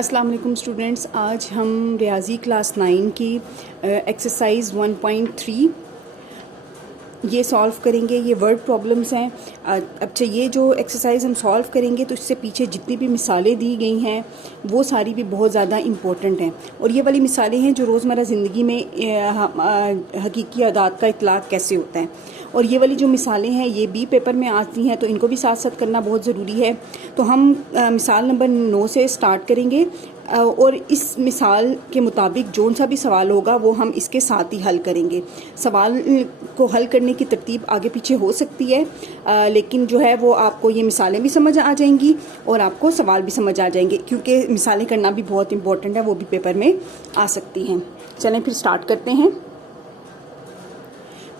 अस्सलाम वालेकुम स्टूडेंट्स, आज हम रियाजी क्लास 9 की एक्सरसाइज 1.3 ये सॉल्व करेंगे। ये वर्ड प्रॉब्लम्स हैं। अच्छा, ये जो एक्सरसाइज हम सॉल्व करेंगे तो इससे पीछे जितनी भी मिसालें दी गई हैं वो सारी भी बहुत ज़्यादा इम्पोर्टेंट हैं। और ये वाली मिसालें हैं जो रोज़मर्रा ज़िंदगी में हकीकी अदाद का इतलाक़ कैसे होता है। और ये वाली जो मिसालें हैं ये बी पेपर में आती हैं तो इनको भी साथ साथ करना बहुत ज़रूरी है। तो हम मिसाल नंबर 9 से स्टार्ट करेंगे और इस मिसाल के मुताबिक जो सा भी सवाल होगा वो हम इसके साथ ही हल करेंगे। सवाल को हल करने की तरतीब आगे पीछे हो सकती है, लेकिन जो है वो आपको ये मिसालें भी समझ आ जाएंगी और आपको सवाल भी समझ आ जाएंगे, क्योंकि मिसालें करना भी बहुत इंपॉर्टेंट है, वो भी पेपर में आ सकती हैं। चलें फिर स्टार्ट करते हैं।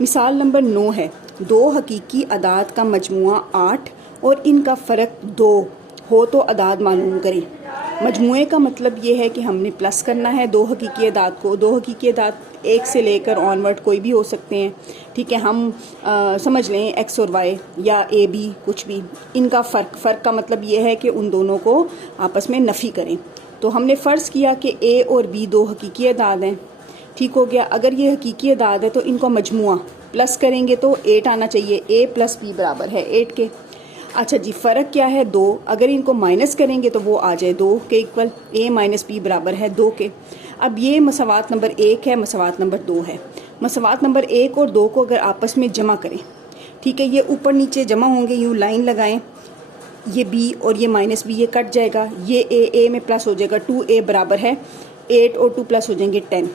मिसाल नंबर 9 है, 2 हकीकी अदाद का मजमुआ 8 और इनका फ़र्क 2 हो तो अदाद मालूम करें। मजमुए का मतलब ये है कि हमने प्लस करना है 2 हकीकी अदाद को। 2 हकीकी अदाद 1 से लेकर ऑनवर्ड कोई भी हो सकते हैं, ठीक है। हम समझ लें x और y या a b कुछ भी। इनका फ़र्क का मतलब ये है कि उन दोनों को आपस में नफ़ी करें। तो हमने फ़र्ज़ किया कि a और b 2 हकीकी अदाद हैं, ठीक हो गया। अगर ये हकीकी अदाद है तो इनको मजमुआ प्लस करेंगे तो 8 आना चाहिए। a प्लस b बराबर है 8 के। अच्छा जी, फ़र्क क्या है 2। अगर इनको माइनस करेंगे तो वो आ जाए 2 के इक्वल। a माइनस b बराबर है 2 के। अब ये मसवात नंबर 1 है, मसवात नंबर 2 है। मसवात नंबर 1 और 2 को अगर आपस में जमा करें, ठीक है, ये ऊपर नीचे जमा होंगे, यूँ लाइन लगाएं, ये b और ये माइनस b ये कट जाएगा, ये a में प्लस हो जाएगा। 2a बराबर है 8 और 2 प्लस हो जाएंगे 10।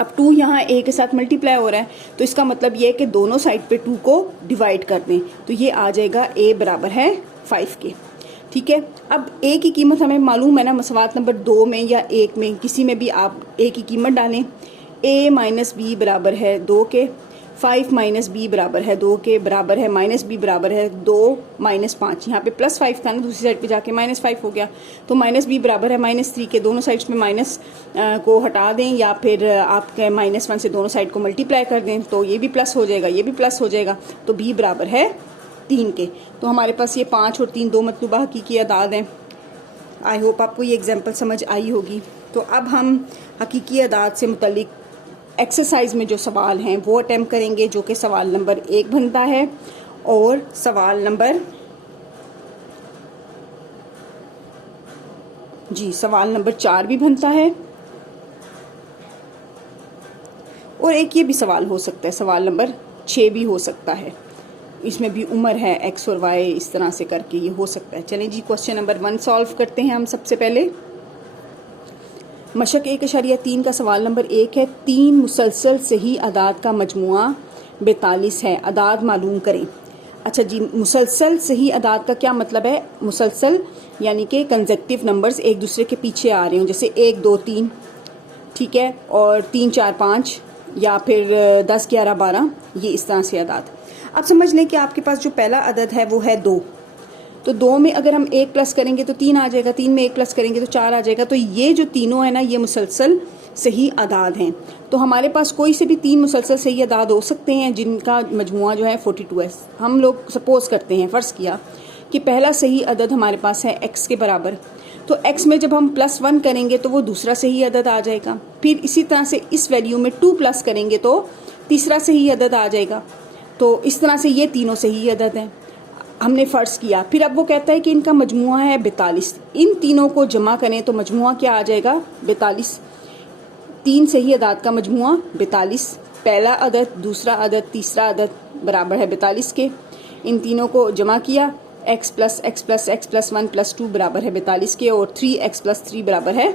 अब 2 यहाँ a के साथ मल्टीप्लाई हो रहा है तो इसका मतलब ये है कि दोनों साइड पे 2 को डिवाइड कर दें, तो ये आ जाएगा a बराबर है 5 के, ठीक है। अब a की कीमत हमें मालूम है ना, मसवात नंबर 2 में या 1 में किसी में भी आप a की कीमत डालें। a माइनस b बराबर है 2 के, 5 माइनस b बराबर है 2 के, बराबर है माइनस b बराबर है 2 माइनस 5। यहाँ पे प्लस 5 था ना, दूसरी साइड पे जाके माइनस 5 हो गया, तो माइनस b बराबर है माइनस 3 के। दोनों साइड्स में माइनस को हटा दें या फिर आप -1 से दोनों साइड को मल्टीप्लाई कर दें तो ये भी प्लस हो जाएगा, ये भी प्लस हो जाएगा, तो b बराबर है 3 के। तो हमारे पास ये 5 और 3 दो मतलूबा हकीकी अदाद हैं। आई होप आपको ये एग्जाम्पल समझ आई होगी। तो अब हम हकीकी अदाद से मुतल्लिक एक्सरसाइज में जो सवाल हैं वो अटेम्प्ट करेंगे, जो कि सवाल नंबर 1 बनता है और सवाल नंबर सवाल नंबर 4 भी बनता है और एक ये भी सवाल हो सकता है, सवाल नंबर 6 भी हो सकता है। इसमें भी उम्र है x और y, इस तरह से करके ये हो सकता है। चलें जी, क्वेश्चन नंबर 1 सॉल्व करते हैं हम सबसे पहले। मशक 1.3 का सवाल नंबर 1 है, 3 मुसलसल सही अदाद का मजमुआ 42 है, अदाद मालूम करें। अच्छा जी, मुसलसल सही अदाद का क्या मतलब है? मुसलसल यानी कि कंसेक्टिव नंबर्स एक दूसरे के पीछे आ रहे हों, जैसे 1 2 3, ठीक है, और 3 4 5 या फिर 10 11 12, ये इस तरह से अदाद। अब समझ लें कि आपके पास जो पहला अदद है वो है 2, तो 2 में अगर हम 1 प्लस करेंगे तो 3 आ जाएगा, 3 में 1 प्लस करेंगे तो 4 आ जाएगा। तो ये जो तीनों है ना, ये मुसलसल सही अदाद हैं। तो हमारे पास कोई से भी 3 मुसलसल सही अदाद हो सकते हैं जिनका मजमुआ जो है 42 है। हम लोग सपोज करते हैं, फ़र्ज़ किया कि पहला सही अदद हमारे पास है x के बराबर, तो x में जब हम +1 करेंगे तो वो दूसरा सही अदद आ जाएगा। फिर इसी तरह से इस वैल्यू में 2 प्लस करेंगे तो तीसरा सही अदद आ जाएगा। तो इस तरह से ये तीनों सही अदद हैं, हमने फ़र्ज़ किया। फिर अब वो कहता है कि इनका मजमुआ है 42, इन तीनों को जमा करें तो मजमुआ क्या आ जाएगा? 42। 3 सही अदाद का मजमुआ 42, पहला अदद, दूसरा अदद, तीसरा अदद बराबर है 42 के। इन तीनों को जमा किया, x plus x plus x plus 1 plus 2 बराबर है 42 के, और 3x प्लस 3 बराबर है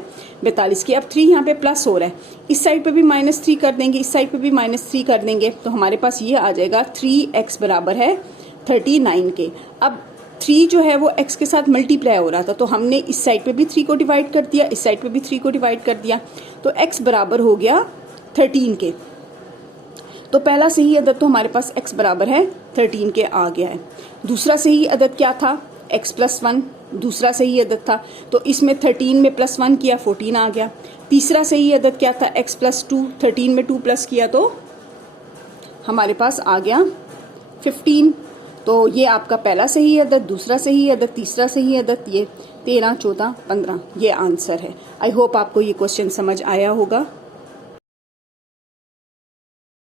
42 के। अब 3 यहाँ पे प्लस हो रहा है, इस साइड पे भी -3 कर देंगे, इस साइड पे भी -3 कर देंगे, तो हमारे पास ये आ जाएगा 3x बराबर है 39 के। अब 3 जो है वो x के साथ मल्टीप्लाई हो रहा था, तो हमने इस साइड पे भी 3 को डिवाइड कर दिया, इस साइड पे भी 3 को डिवाइड कर दिया, तो x बराबर हो गया 13 के। तो पहला सही अदद तो हमारे पास x बराबर है 13 के आ गया है। दूसरा सही अदद क्या था? x प्लस 1 दूसरा सही अदद था, तो इसमें 13 में +1 किया 14 आ गया। तीसरा सही अदद क्या था? x प्लस 2, 13 में 2 प्लस किया तो हमारे पास आ गया 15। तो ये आपका पहला सही अदद, दूसरा सही अदद, तीसरा सही अदद, ये 13, 14, 15 ये आंसर है। आई होप आपको ये क्वेश्चन समझ आया होगा।